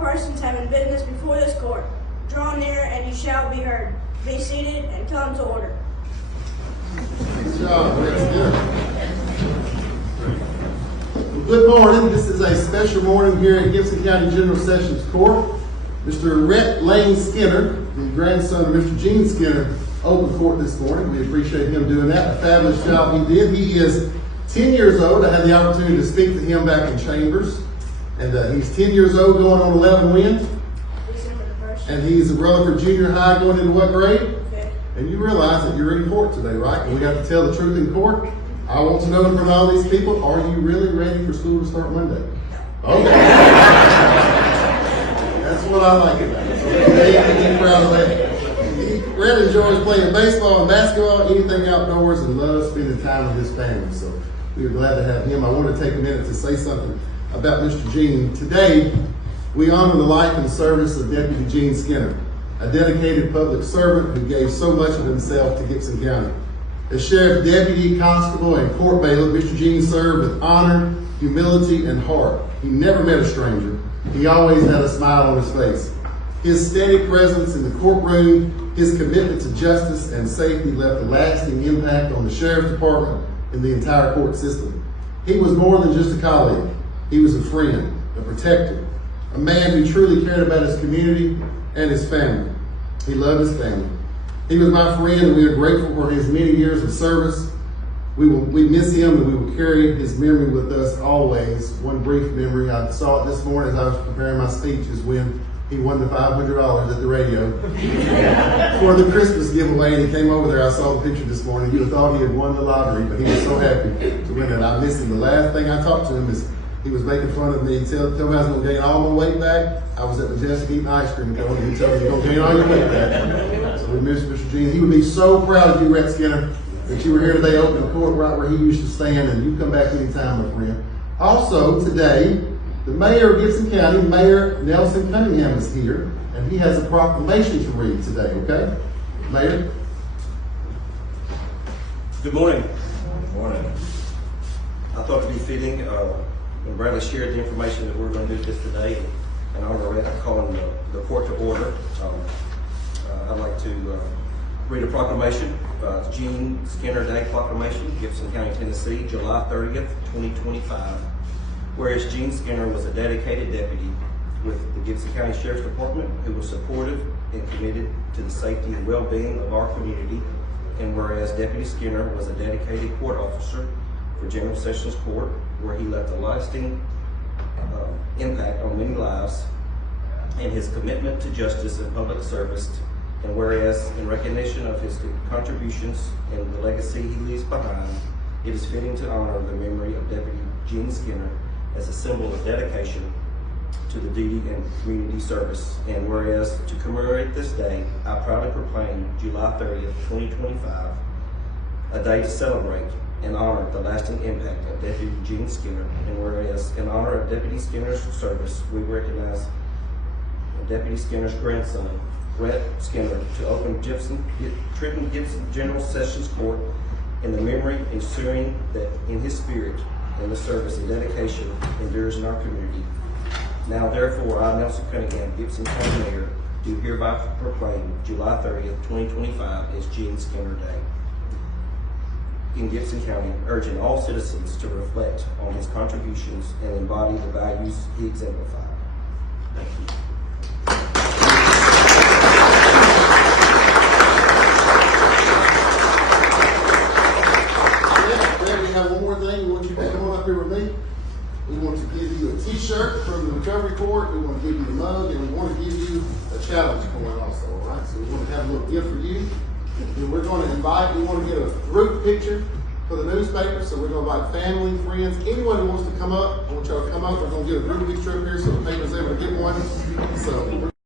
persons having business before this court. Draw near and you shall be heard. Be seated and come to order. Good job. That's good. Well, good morning. This is a special morning here at Gibson County General Sessions Court. Mr. Rhett Lane Skinner, the grandson of Mr. Gene Skinner, opened court this morning. We appreciate him doing that. A fabulous job he did. He is 10 years old. I had the opportunity to speak to him back in Chambers. And he's 10 years old, going on 11 wins. December the 1st. And he's a Rutherford Junior High, going into what grade? Okay. And you realize that you're in court today, right? And we got to tell the truth in court. I want to know from all these people, are you really ready for school to start Monday? Okay. That's what I like about it. So they can be proud of that. Rhett enjoys playing baseball and basketball, anything outdoors, and loves spending time with his family. So we are glad to have him. I want to take a minute to say something about Mr. Gene. Today, we honor the life and service of Deputy Gene Skinner, a dedicated public servant who gave so much of himself to Gibson County. As sheriff, deputy, constable, and court bailiff, Mr. Gene served with honor, humility, and heart. He never met a stranger. He always had a smile on his face. His steady presence in the courtroom, his commitment to justice and safety left a lasting impact on the sheriff's department and the entire court system. He was more than just a colleague. He was a friend, a protector, a man who truly cared about his community and his family. He loved his family. He was my friend, and we are grateful for his many years of service. We miss him, and we will carry his memory with us always. One brief memory, I saw it this morning as I was preparing my speech, is when he won the $500 at the radio for the Christmas giveaway, and he came over there. I saw the picture this morning. You'd have thought he had won the lottery, but he was so happy to win it. I miss him. The last thing I talked to him is he was making fun of me. He told me I was going to gain all my weight back. I was at Majestic eating ice cream going, and he told me you're going to gain all your weight back. So we miss Mr. Gene. He would be so proud of you, Rhett Skinner, that you were here today opening court right where he used to stand, and you come back anytime, my friend. Also, today, the mayor of Gibson County, Mayor Nelson Cunningham, is here, and he has a proclamation to read today, okay? Mayor? Good morning. Good morning. I thought it'd be fitting when Bradley shared the information that we're going to do this today, and I'm calling the court to order. I'd like to read a proclamation, Gene Skinner Day Proclamation, Gibson County, Tennessee, July 30th, 2025. Whereas Gene Skinner was a dedicated deputy with the Gibson County Sheriff's Department who was supportive and committed to the safety and well-being of our community, and whereas Deputy Skinner was a dedicated court officer for General Sessions Court, where he left a lasting impact on many lives, and his commitment to justice and public service, and whereas in recognition of his contributions and the legacy he leaves behind, it is fitting to honor the memory of Deputy Gene Skinner as a symbol of dedication to the duty and community service. And whereas to commemorate this day, I proudly proclaim July 30th, 2025, a day to celebrate and honor the lasting impact of Deputy Gene Skinner. And whereas in honor of Deputy Skinner's service, we recognize Deputy Skinner's grandson, Rhett Skinner, to open Trenton Gibson General Sessions Court in the memory, ensuring that in his spirit and the service and dedication endures in our community. Now therefore, I, Nelson Cunningham, Gibson County Mayor, do hereby proclaim July 30th, 2025 as Gene Skinner Day in Gibson County, urging all citizens to reflect on his contributions and embody the values he exemplified. Thank you. We want to give you a t-shirt from the recovery court. We want to give you a mug, and we want to give you a challenge coin also, all right? So we want to have a little gift for you. And we're going to invite, we want to get a group picture for the newspaper. So we're going to invite family, friends, anyone who wants to come up. I want y'all to come up. We're going to get a group picture up here so the paper's able to get one. So